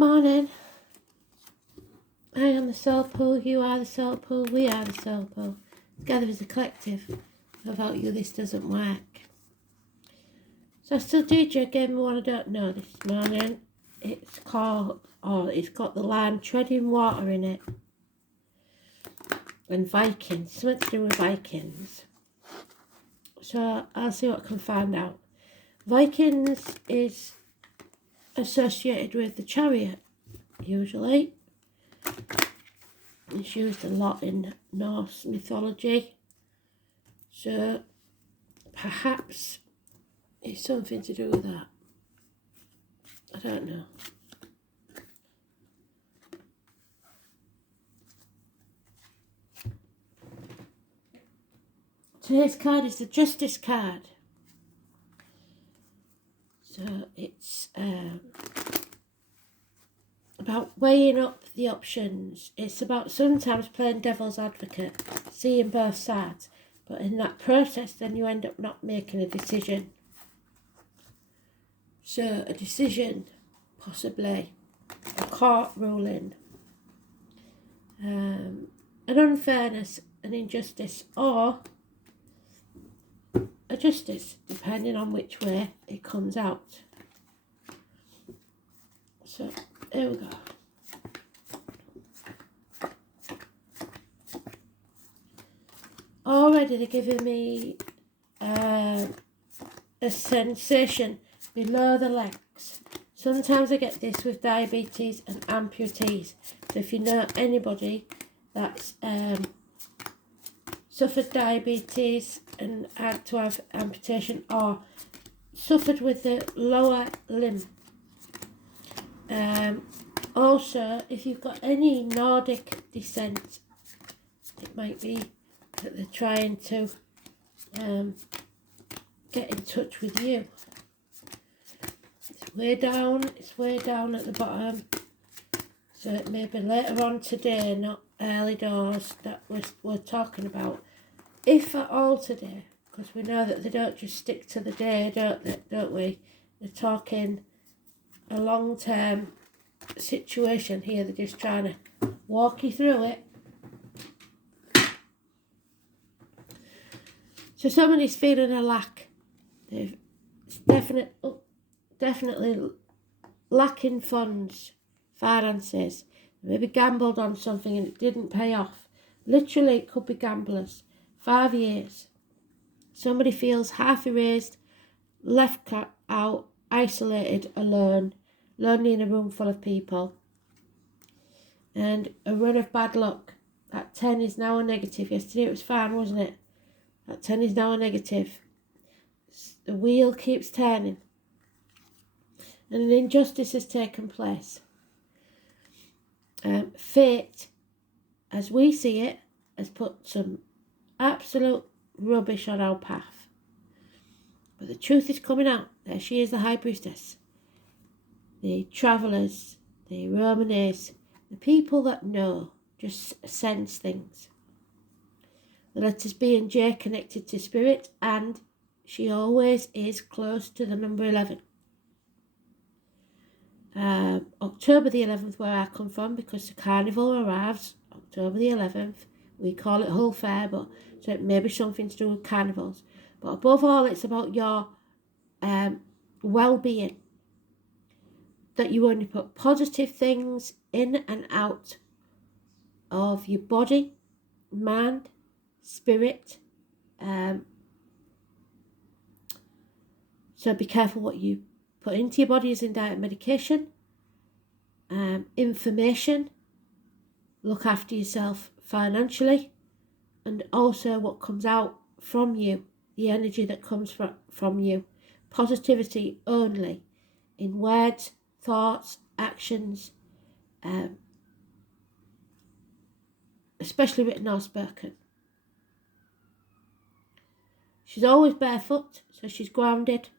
Morning. I am the soul pool, you are the soul pool, we are the soul pool. Together as a collective. Without you this doesn't work. So I still DJ gave me one I don't know this morning. It's called, it's got the line Treading Water in it. And Vikings, something to do with Vikings. So I'll see what I can find out. Vikings is associated with the chariot, usually. It's used a lot in Norse mythology. So perhaps it's something to do with that. I don't know. Today's card is the Justice card. So it's about weighing up the options. It's about sometimes playing devil's advocate, seeing both sides. But in that process, then you end up not making a decision. So a decision, possibly a court ruling, an unfairness, an injustice, or a justice, depending on which way it comes out. So there we go. Already they're giving me a sensation below the legs. Sometimes I get this with diabetes and amputees. So if you know anybody that's suffered diabetes and had to have amputation or suffered with the lower limb. Also, if you've got any Nordic descent, it might be that they're trying to get in touch with you. It's way down at the bottom. So it may be later on today, not early doors, that we're talking about. If at all today, because we know that they don't just stick to the day, don't we? They're talking a long-term situation here. They're just trying to walk you through it. So somebody's feeling a lack. It's definitely lacking funds, finances. Maybe gambled on something and it didn't pay off. Literally, it could be gamblers. 5 years. Somebody feels half erased, left out, isolated, alone, lonely in a room full of people. And a run of bad luck. That 10 is now a negative. Yesterday it was fine, wasn't it? That 10 is now a negative. The wheel keeps turning. And an injustice has taken place. Fate, as we see it, has put some absolute rubbish on our path. But the truth is coming out. There she is, the High Priestess. The travellers, the Romanes, the people that know, just sense things. The letters B and J connected to spirit, and she always is close to the number 11. October the 11th, where I come from, because the carnival arrives October the 11th. We call it Hull Fair, but so it may be something to do with carnivals. But above all, it's about your well-being. That you only put positive things in and out of your body, mind, spirit. So be careful what you put into your body, as in diet and medication. Information. Look after yourself financially. And also what comes out from you. The energy that comes from you. Positivity only. In words, thoughts, actions. Especially written or spoken. She's always barefoot, so she's grounded.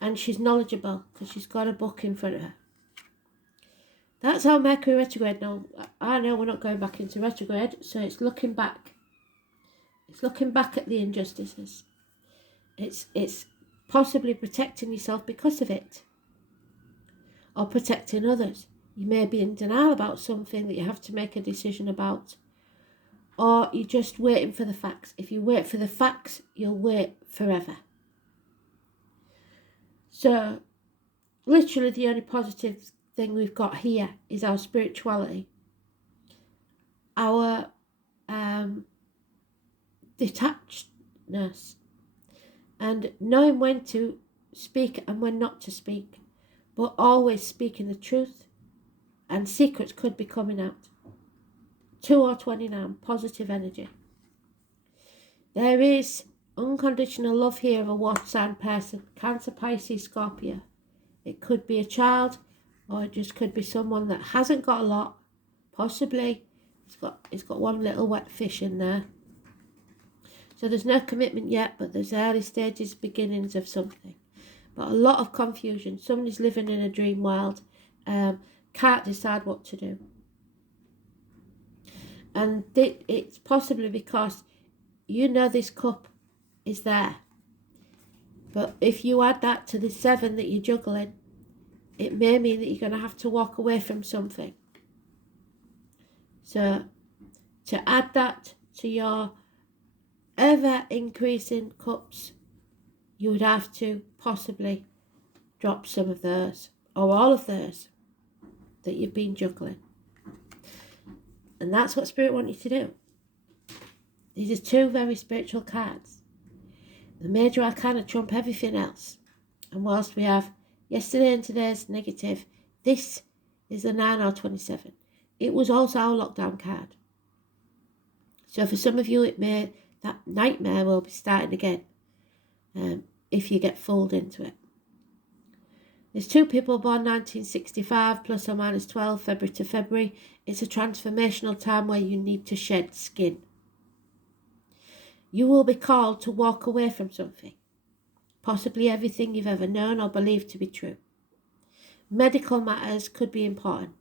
And she's knowledgeable, because she's got a book in front of her. That's how Mercury retrograde. Now, I know we're not going back into retrograde, so it's looking back. It's looking back at the injustices. It's possibly protecting yourself because of it. or protecting others. You may be in denial about something that you have to make a decision about, or you're just waiting for the facts. If you wait for the facts, you'll wait forever. So, literally the only positive thing we've got here is our spirituality, our detachedness, and knowing when to speak and when not to speak, but always speaking the truth, and secrets could be coming out. 2 or 29, positive energy. There is unconditional love here of a water sign person, Cancer, Pisces, Scorpio. It could be a child, or it just could be someone that hasn't got a lot. Possibly it's got one little wet fish in there. So there's no commitment yet, but there's early stages, beginnings of something. But a lot of confusion. Somebody's living in a dream world, can't decide what to do. And it's possibly because you know this cup is there. But if you add that to the 7 that you're juggling, it may mean that you're going to have to walk away from something. So to add that to your ever-increasing cups, you would have to possibly drop some of those, or all of those that you've been juggling. And that's what Spirit wants you to do. These are 2 very spiritual cards. The major arcana trump everything else. And whilst we have yesterday and today's negative, this is the 9 or 27. It was also our lockdown card. So for some of you, that nightmare will be starting again if you get fooled into it. There's 2 people born 1965, plus or minus 12, February to February. It's a transformational time where you need to shed skin. You will be called to walk away from something, possibly everything you've ever known or believed to be true. Medical matters could be important.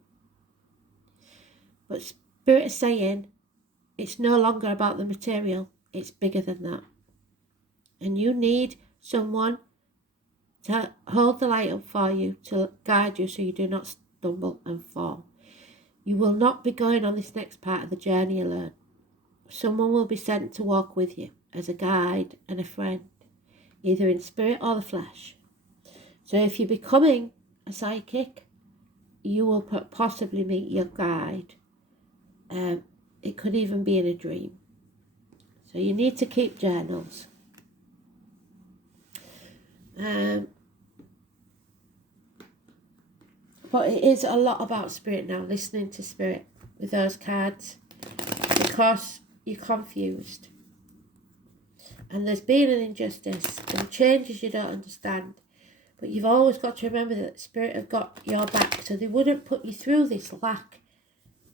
But Spirit is saying it's no longer about the material, it's bigger than that. And you need someone to hold the light up for you, to guide you so you do not stumble and fall. You will not be going on this next part of the journey alone. Someone will be sent to walk with you as a guide and a friend, either in spirit or the flesh. So if you're becoming a psychic, you will possibly meet your guide. It could even be in a dream. So you need to keep journals. But it is a lot about Spirit now, listening to Spirit with those cards, because you're confused. And there's been an injustice and changes you don't understand. But you've always got to remember that Spirit have got your back, so they wouldn't put you through this lack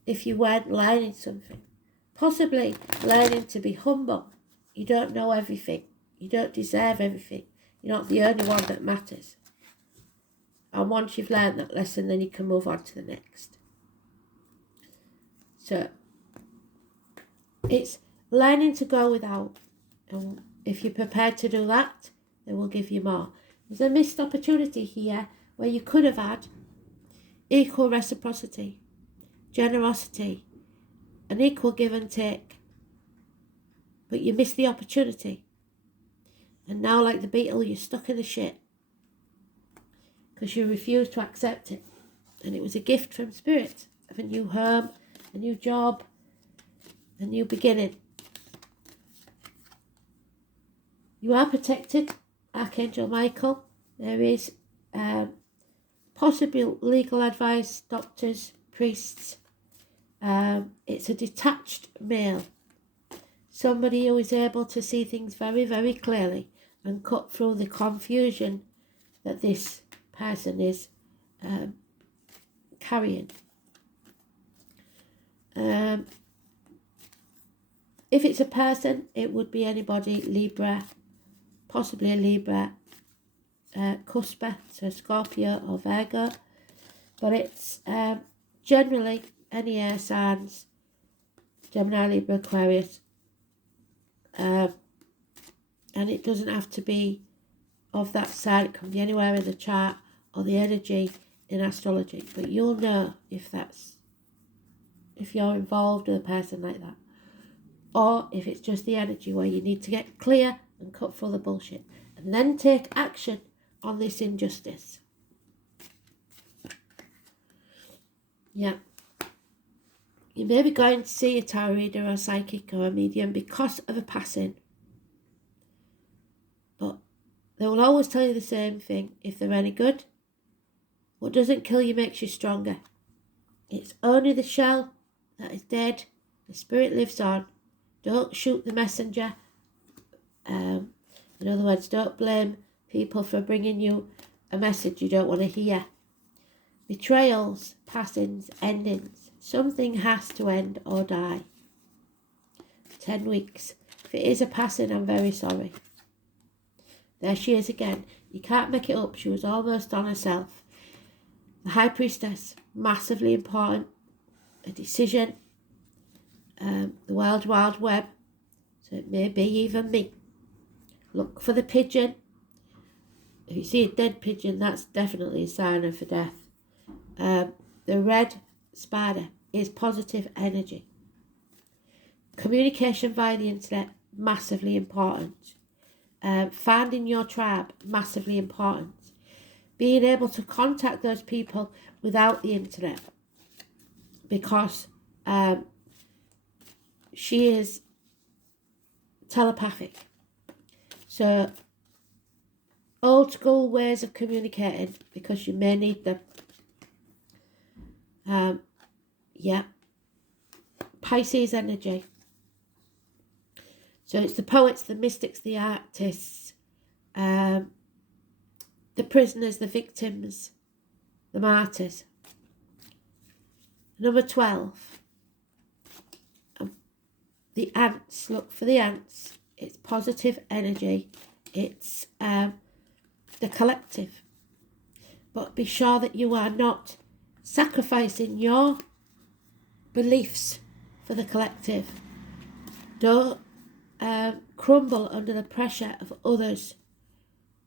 if you weren't learning something. Possibly learning to be humble. You don't know everything. You don't deserve everything. You're not the only one that matters. And once you've learned that lesson, then you can move on to the next. So it's learning to go without. And if you're prepared to do that, they will give you more. There's a missed opportunity here where you could have had equal reciprocity, generosity, an equal give and take. But you missed the opportunity. And now, like the beetle, you're stuck in the shit because you refused to accept it. And it was a gift from Spirit of a new home, a new job, a new beginning. You are protected, Archangel Michael. There is possible legal advice, doctors, priests. It's a detached male. Somebody who is able to see things very, very clearly and cut through the confusion that this person is carrying. If it's a person, it would be anybody, Libra, possibly a Libra, Cusper, so Scorpio or Virgo. But it's generally any air signs, Gemini, Libra, Aquarius. And it doesn't have to be of that sign. It can be anywhere in the chart or the energy. in astrology, but you'll know if you're involved with a person like that, or if it's just the energy where you need to get clear and cut through the bullshit and then take action on this injustice. Yeah. You may be going to see a tarot reader or a psychic or a medium because of a passing, but they will always tell you the same thing. If they're any good, what doesn't kill you makes you stronger. It's only the shell that is dead. The spirit lives on. Don't shoot the messenger. In other words, don't blame people for bringing you a message you don't want to hear. Betrayals, passings, endings. Something has to end or die. 10 weeks. If it is a passing, I'm very sorry. There she is again. You can't make it up. She was almost on herself. The High Priestess, massively important. A decision. The Wild Wild Web. So it may be even me. Look for the pigeon. If you see a dead pigeon, that's definitely a sign of a death. The red spider is positive energy. Communication via the internet, massively important. Finding your tribe, massively important. Being able to contact those people without the internet, because she is telepathic. So old school ways of communicating, because you may need them. Yeah. Pisces energy. So it's the poets, the mystics, the artists, the prisoners, the victims, the martyrs. Number 12. The ants. Look for the ants. It's positive energy. It's the collective. But be sure that you are not sacrificing your beliefs for the collective. Don't crumble under the pressure of others.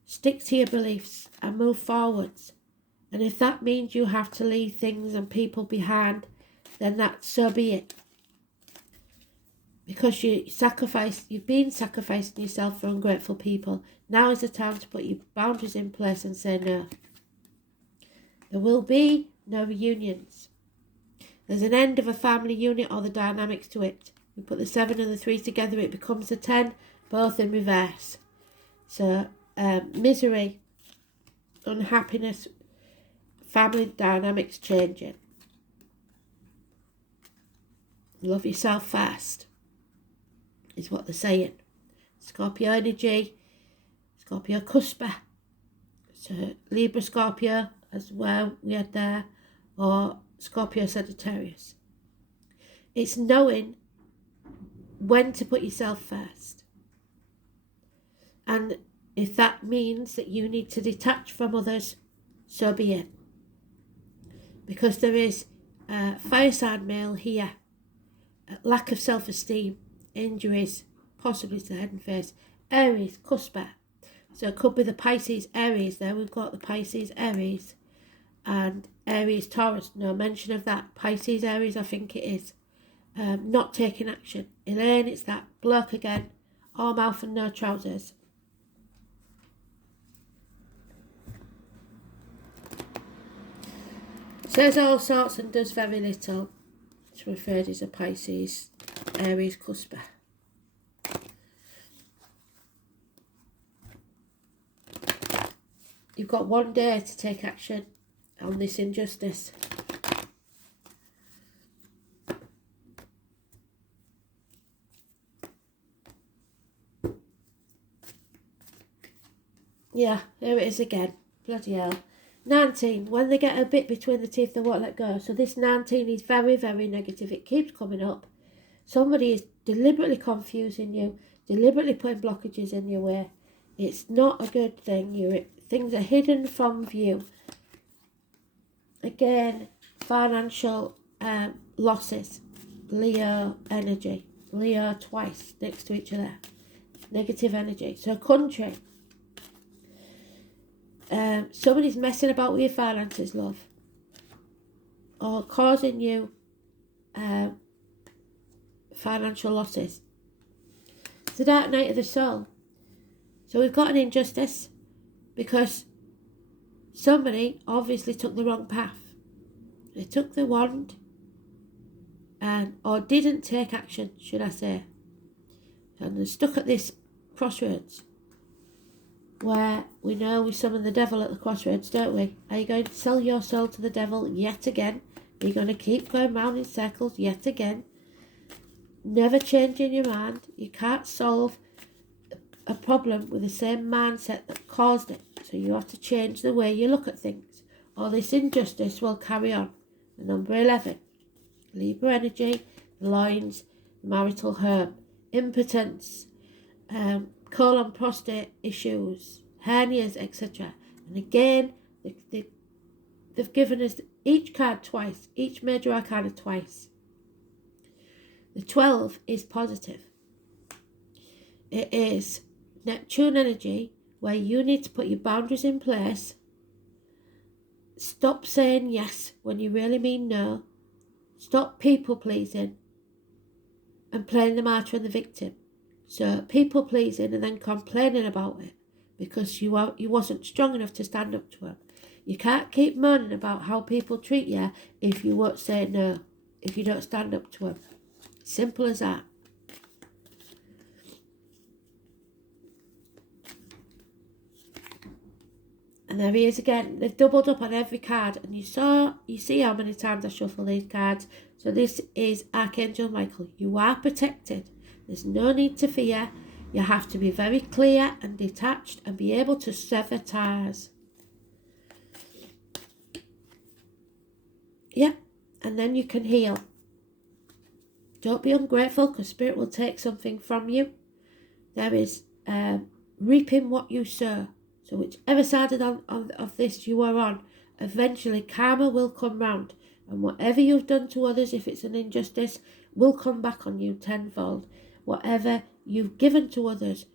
Stick to your beliefs and move forwards. And if that means you have to leave things and people behind, then that so be it. Because you've been sacrificing yourself for ungrateful people. Now is the time to put your boundaries in place and say no. There will be no reunions. There's an end of a family unit or the dynamics to it. We put the 7 and the 3 together, it becomes a 10, both in reverse. So misery, unhappiness, family dynamics changing. Love yourself first, is what they're saying. Scorpio energy, Scorpio cuspa. So Libra Scorpio as well, we had there, or Scorpio Sagittarius. It's knowing when to put yourself first. And if that means that you need to detach from others, so be it. Because there is fire sign male here, lack of self-esteem, injuries, possibly to the head and face. Aries, cuspa. So it could be the Pisces, Aries there. We've got the Pisces, Aries, and Aries, Taurus. No mention of that. Pisces, Aries, I think it is. Not taking action. Elaine, it's that bloke again. All mouth and no trousers. Says all sorts and does very little. Which I'm afraid is a Pisces, Aries, cuspa. You've got one day to take action on this injustice. Yeah, here it is again. Bloody hell. 19. When they get a bit between the teeth, they won't let go. So this 19 is very, very negative. It keeps coming up. Somebody is deliberately confusing you, deliberately putting blockages in your way. It's not a good thing. Things are hidden from view. Again, financial losses. Leo energy. Leo twice next to each other. Negative energy. So country. Somebody's messing about with your finances, love. or causing you financial losses. It's the dark night of the soul. So we've got an injustice because somebody obviously took the wrong path. They took the wand or didn't take action, should I say. And they're stuck at this crossroads where we know we summon the devil at the crossroads, don't we? Are you going to sell your soul to the devil yet again? Are you going to keep going round in circles yet again? Never changing your mind. You can't solve a problem with the same mindset that caused it. So you have to change the way you look at things, or this injustice will carry on. The number 11, Libra energy, loins, marital home, impotence, colon prostate issues, hernias, etc. And again, they've given us each card twice, each major arcana twice. The 12 is positive. It is Neptune energy, where you need to put your boundaries in place. Stop saying yes when you really mean no. Stop people pleasing and playing the martyr and the victim. So people pleasing and then complaining about it because you wasn't strong enough to stand up to them. You can't keep moaning about how people treat you if you won't say no, if you don't stand up to them. Simple as that. And there he is again. They've doubled up on every card. And you see how many times I shuffle these cards. So this is Archangel Michael. You are protected. There's no need to fear. You have to be very clear and detached and be able to sever ties. Yeah. And then you can heal. Don't be ungrateful because Spirit will take something from you. There is reaping what you sow. So whichever side of this you are on, eventually karma will come round. And whatever you've done to others, if it's an injustice, will come back on you tenfold. Whatever you've given to others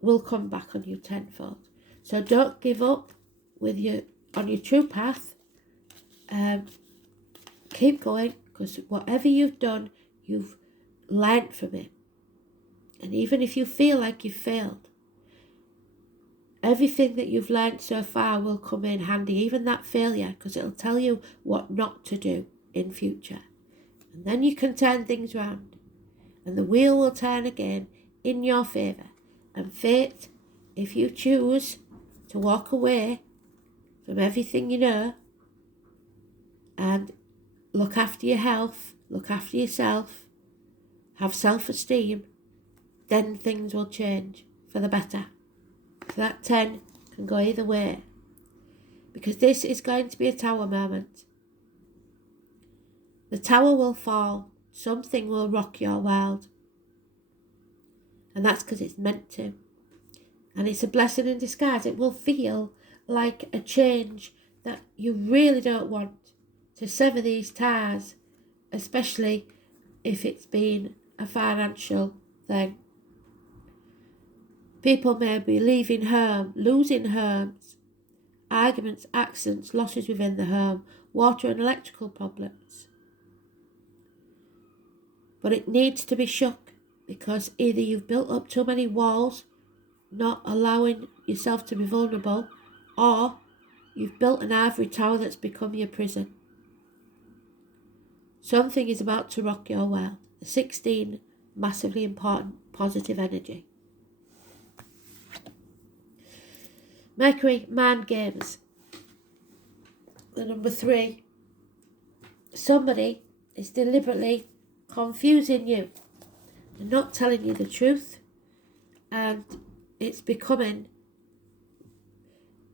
will come back on you tenfold. So don't give up on your true path. Keep going, because whatever you've done, you've learnt from it. And even if you feel like you've failed, everything that you've learnt so far will come in handy, even that failure, because it'll tell you what not to do in future. And then you can turn things around, and the wheel will turn again in your favour. And fate, if you choose to walk away from everything you know and look after your health, look after yourself, have self-esteem, then things will change for the better. So that 10 can go either way. Because this is going to be a tower moment. The tower will fall. Something will rock your world. And that's because it's meant to. And it's a blessing in disguise. It will feel like a change that you really don't want. To sever these ties, especially if it's been a financial thing. People may be leaving home, losing homes, arguments, accidents, losses within the home, water and electrical problems. But it needs to be shook, because either you've built up too many walls, not allowing yourself to be vulnerable, or you've built an ivory tower that's become your prison. Something is about to rock your world. The 16, massively important, positive energy. Mercury, mind games. The number 3. Somebody is deliberately confusing you and not telling you the truth, and it's becoming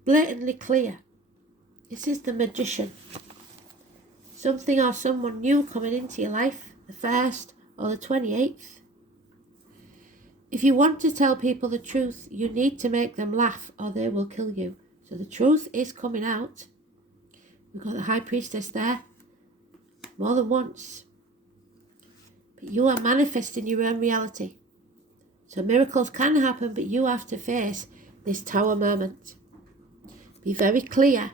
blatantly clear. This is the Magician. Something or someone new coming into your life, the 1st or the 28th. If you want to tell people the truth, you need to make them laugh or they will kill you. So the truth is coming out. We've got the High Priestess there, more than once. But you are manifesting your own reality. So miracles can happen, but you have to face this tower moment. Be very clear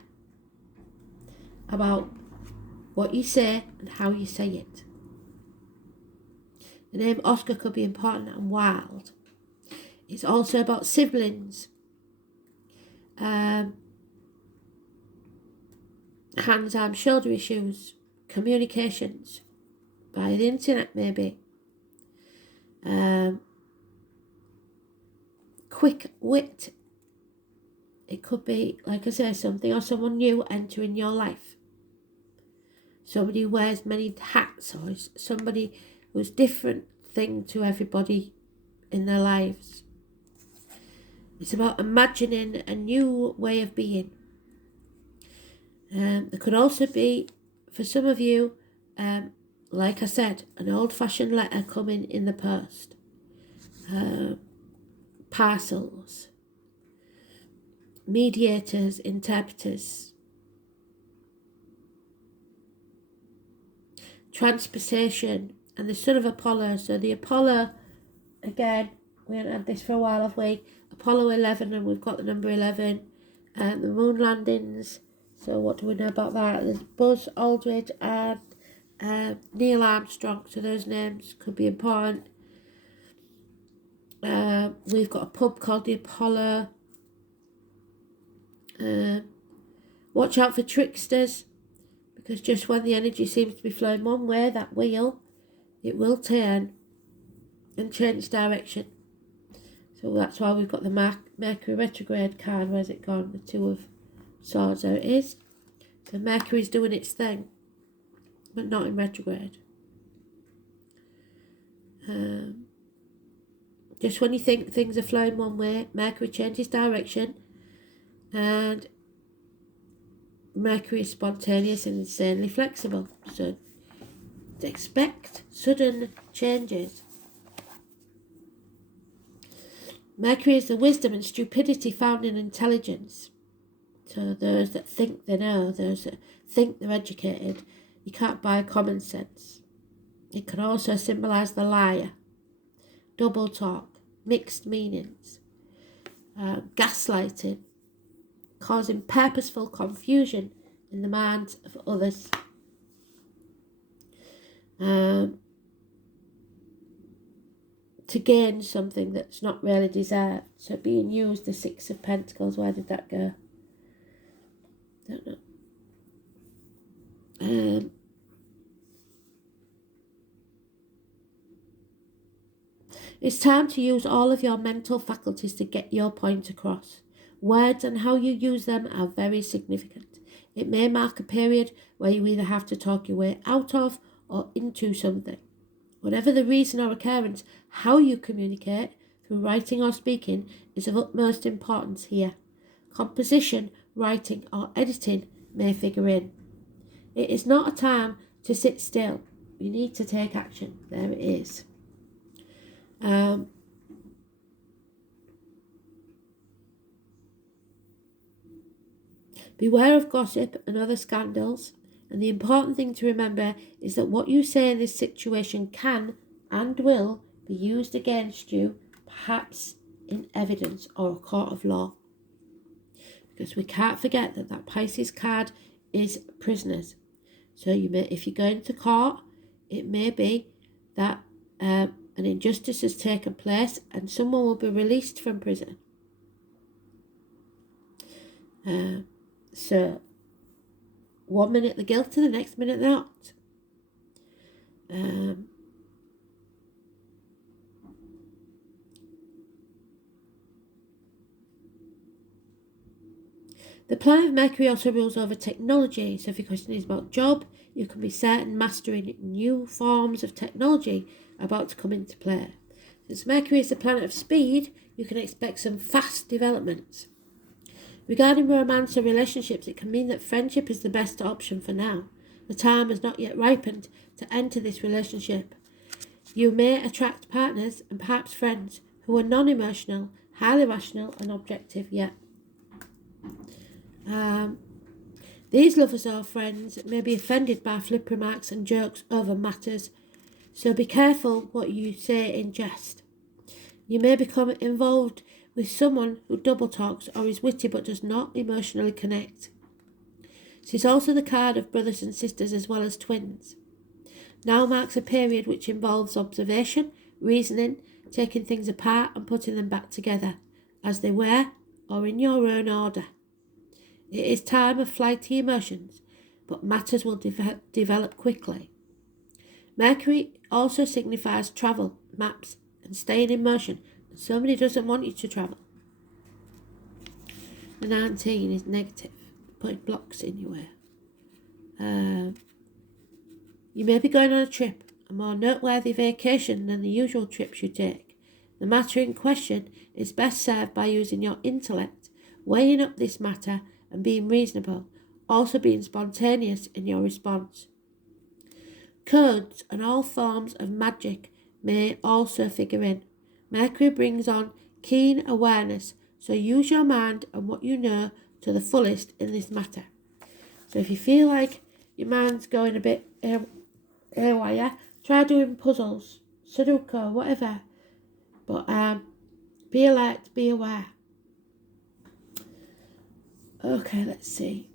about what you say and how you say it. The name Oscar could be important and wild. It's also about siblings, hands, arm, shoulder issues, communications, by the internet maybe, quick wit. It could be, like I say, something or someone new entering your life. Somebody who wears many hats, or somebody who's different thing to everybody in their lives. It's about imagining a new way of being. There could also be, for some of you, like I said, an old-fashioned letter coming in the post. Parcels. Mediators, interpreters. Transportation. And the son of Apollo. So the Apollo, again, we haven't had this for a while, have we? Apollo 11, and we've got the number 11. The moon landings. So what do we know about that? There's Buzz Aldrin and Neil Armstrong. So those names could be important. We've got a pub called the Apollo. Watch out for tricksters, because just when the energy seems to be flowing one way, that wheel, it will turn and change direction. So that's why we've got the Mercury retrograde card. Where's it gone? The Two of Swords. There it is. So Mercury's doing its thing, but not in retrograde. Just when you think things are flowing one way, Mercury changes direction, and Mercury is spontaneous and insanely flexible. So expect sudden changes. Mercury is the wisdom and stupidity found in intelligence. So those that think they know, those that think they're educated, you can't buy common sense. It can also symbolise the liar, double talk, mixed meanings, gaslighting, causing purposeful confusion in the minds of others. To gain something that's not really deserved. So being used, the Six of Pentacles, where did that go? Don't know. It's time to use all of your mental faculties to get your point across. Words and how you use them are very significant. It may mark a period where you either have to talk your way out of or into something. Whatever the reason or occurrence, how you communicate, through writing or speaking, is of utmost importance here. Composition, writing or editing may figure in. It is not a time to sit still. You need to take action. There it is. Beware of gossip and other scandals, and the important thing to remember is that what you say in this situation can and will be used against you, perhaps in evidence or a court of law. Because we can't forget that that Pisces card is prisoners. So you may, if you go into court, it may be that an injustice has taken place and someone will be released from prison. So, 1 minute they're guilty, the next minute they're not. The planet of Mercury also rules over technology. So if your question is about job, you can be certain mastering new forms of technology about to come into play. Since Mercury is the planet of speed, you can expect some fast developments. Regarding romance or relationships, it can mean that friendship is the best option for now. The time has not yet ripened to enter this relationship. You may attract partners and perhaps friends who are non-emotional, highly rational and objective yet. These lovers or friends may be offended by flip remarks and jokes over matters, so be careful what you say in jest. You may become involved with someone who double talks or is witty but does not emotionally connect. It's It is also the card of brothers and sisters as well as twins. Now marks a period which involves observation, reasoning, taking things apart and putting them back together, as they were, or in your own order. It is time of flighty emotions, but matters will develop quickly. Mercury also signifies travel, maps, and staying in motion, and somebody doesn't want you to travel. The 19 is negative, putting blocks in your way. You may be going on a trip, a more noteworthy vacation than the usual trips you take. The matter in question is best served by using your intellect, weighing up this matter and being reasonable, also being spontaneous in your response. Codes and all forms of magic may also figure in. Mercury brings on keen awareness, so use your mind and what you know to the fullest in this matter. So if you feel like your mind's going a bit haywire, try doing puzzles, Sudoku, whatever. But be alert, be aware. Okay, let's see.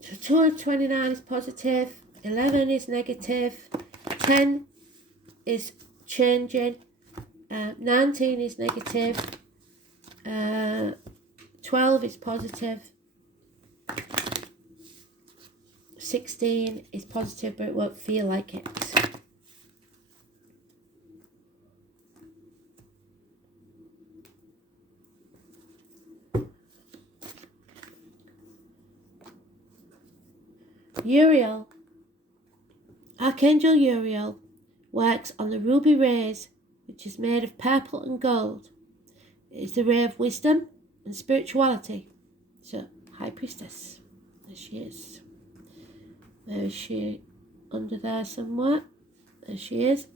So 2 and 29 is positive, 11 is negative, 10 is changing, 19 is negative, 12 is positive, 16 is positive but it won't feel like it. Uriel, Archangel Uriel, works on the ruby rays, which is made of purple and gold. It is the ray of wisdom and spirituality. So, High Priestess, there she is. Where is she? Under there somewhere. There she is.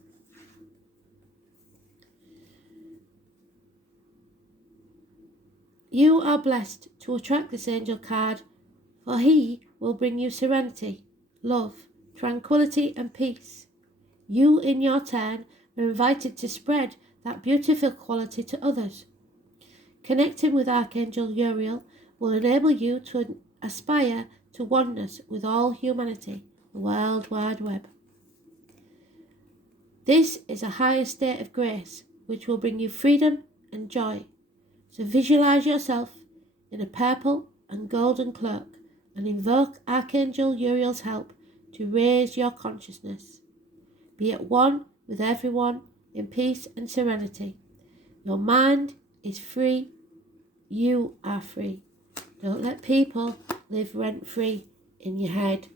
You are blessed to attract this angel card, for he will bring you serenity, love, tranquility and peace. You, in your turn, are invited to spread that beautiful quality to others. Connecting with Archangel Uriel will enable you to aspire to oneness with all humanity, the World Wide Web. This is a higher state of grace, which will bring you freedom and joy. So visualize yourself in a purple and golden cloak and invoke Archangel Uriel's help to raise your consciousness. Be at one with everyone in peace and serenity. Your mind is free. You are free. Don't let people live rent-free in your head.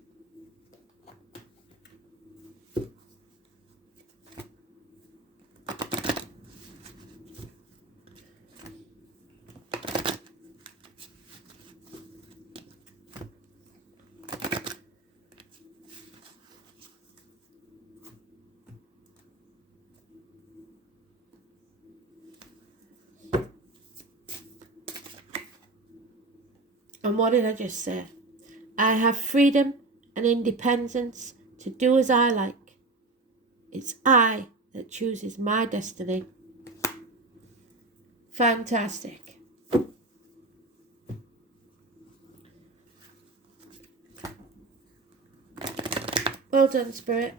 And what did I just say? I have freedom and independence to do as I like. It's I that chooses my destiny. Fantastic. Well done, Spirit.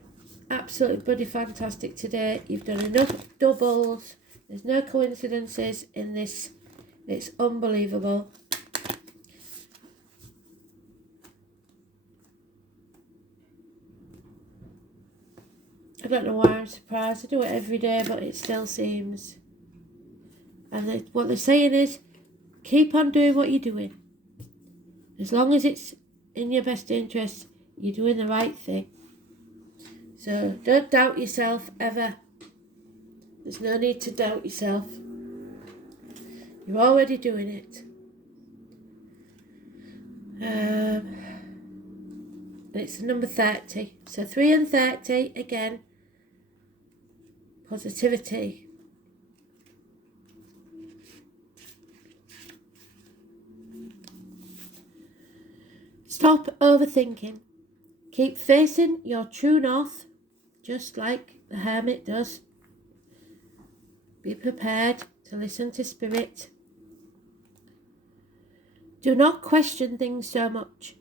Absolutely bloody fantastic today. You've done enough doubles. There's no coincidences in this. It's unbelievable. I don't know why I'm surprised. I do it every day, but it still seems. And what they're saying is, keep on doing what you're doing. As long as it's in your best interest, you're doing the right thing. So don't doubt yourself ever. There's no need to doubt yourself. You're already doing it. And it's number 30. So 3 and 30 again. Positivity. Stop overthinking. Keep facing your true north, just like the hermit does. Be prepared to listen to spirit. Do not question things so much.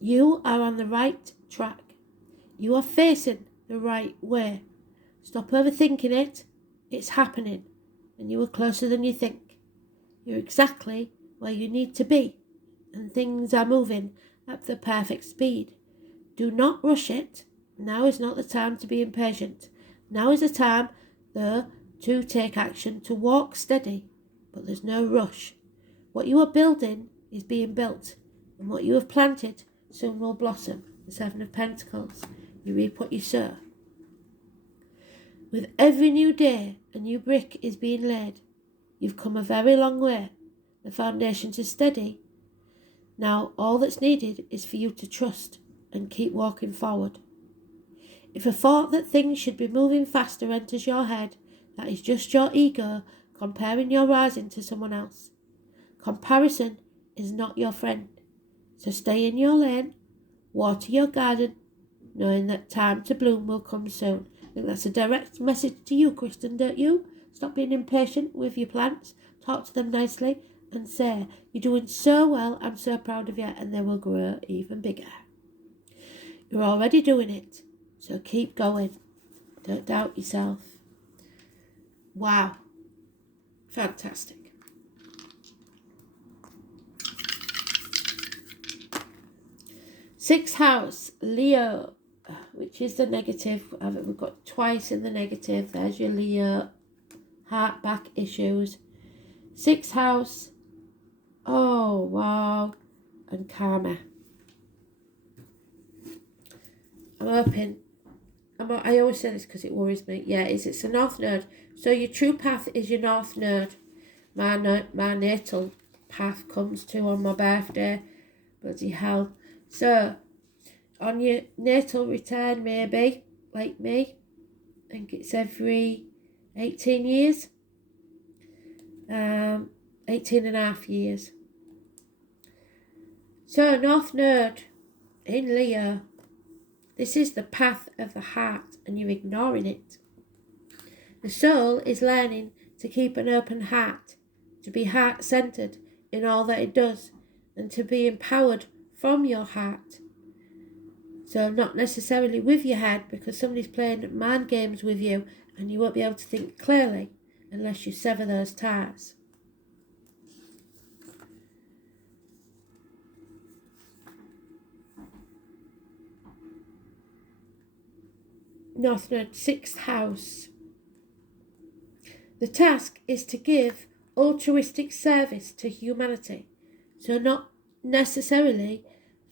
You are on the right track. You are facing the right way. Stop overthinking it. It's happening, and you are closer than you think. You're exactly where you need to be, and things are moving at the perfect speed. Do not rush it. Now is not the time to be impatient. Now is the time, though, to take action, to walk steady, but there's no rush. What you are building is being built, and what you have planted soon will blossom. The Seven of Pentacles. You reap what you sow. With every new day, a new brick is being laid. You've come a very long way. The foundations are steady. Now all that's needed is for you to trust and keep walking forward. If a thought that things should be moving faster enters your head, that is just your ego comparing your rising to someone else. Comparison is not your friend. So stay in your lane, water your garden, knowing that time to bloom will come soon. I think that's a direct message to you, Kristen, don't you? Stop being impatient with your plants. Talk to them nicely and say, you're doing so well, I'm so proud of you, and they will grow even bigger. You're already doing it, so keep going. Don't doubt yourself. Wow. Fantastic. Sixth house, Leo, which is the negative. We've got twice in the negative. There's your Leo. Heart, back issues. Sixth house. Oh, wow. And karma. I'm hoping. I always say this because it worries me. Yeah, it's a north node. So your true path is your north node. My natal path comes to on my birthday. Bloody hell. So, on your natal return, maybe, like me, I think it's every 18 years. 18 and a half years. So, North Node in Leo, this is the path of the heart, and you're ignoring it. The soul is learning to keep an open heart, to be heart-centered in all that it does, and to be empowered from your heart. So not necessarily with your head, because somebody's playing mind games with you and you won't be able to think clearly unless you sever those ties. North Node, sixth house. The task is to give altruistic service to humanity. So not necessarily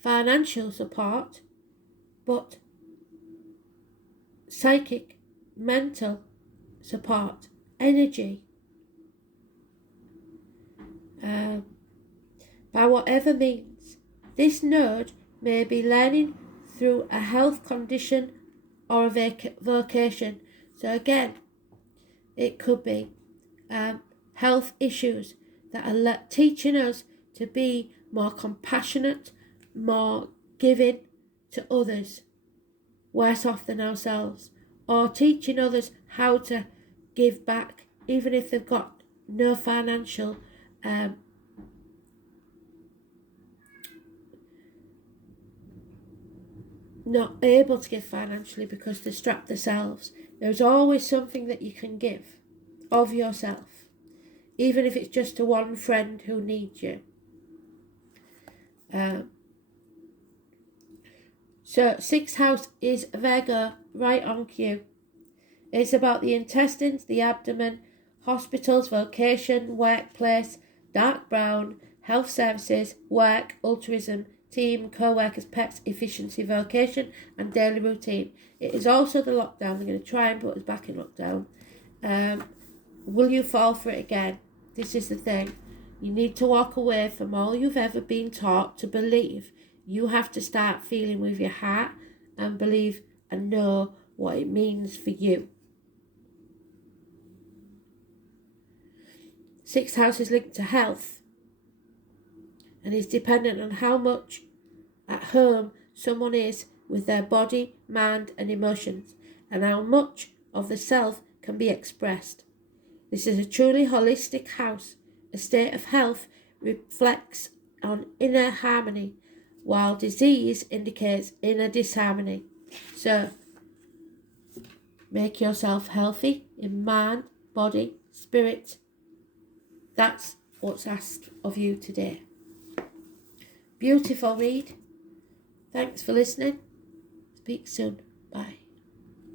financial support, but psychic, mental support, energy. By whatever means. This node may be learning through a health condition or a vocation. So again, it could be health issues that are teaching us to be more compassionate, more giving to others, worse off than ourselves, or teaching others how to give back, even if they've got no financial not able to give financially because they're strapped themselves. There's always something that you can give of yourself, even if it's just to one friend who needs you. So sixth house is Virgo, right on cue. It's about the intestines, the abdomen, hospitals, vocation, workplace, dark brown, health services, work, altruism, team, co-workers, pets, efficiency, vocation, and daily routine. It is also the lockdown. They're going to try and put us back in lockdown. Will you fall for it again? This is the thing. You need to walk away from all you've ever been taught to believe. You have to start feeling with your heart and believe and know what it means for you. Sixth house is linked to health and is dependent on how much at home someone is with their body, mind, and emotions, and how much of the self can be expressed. This is a truly holistic house. A state of health reflects on inner harmony, while disease indicates inner disharmony. So, make yourself healthy in mind, body, spirit. That's what's asked of you today. Beautiful read. Thanks for listening. Speak soon. Bye.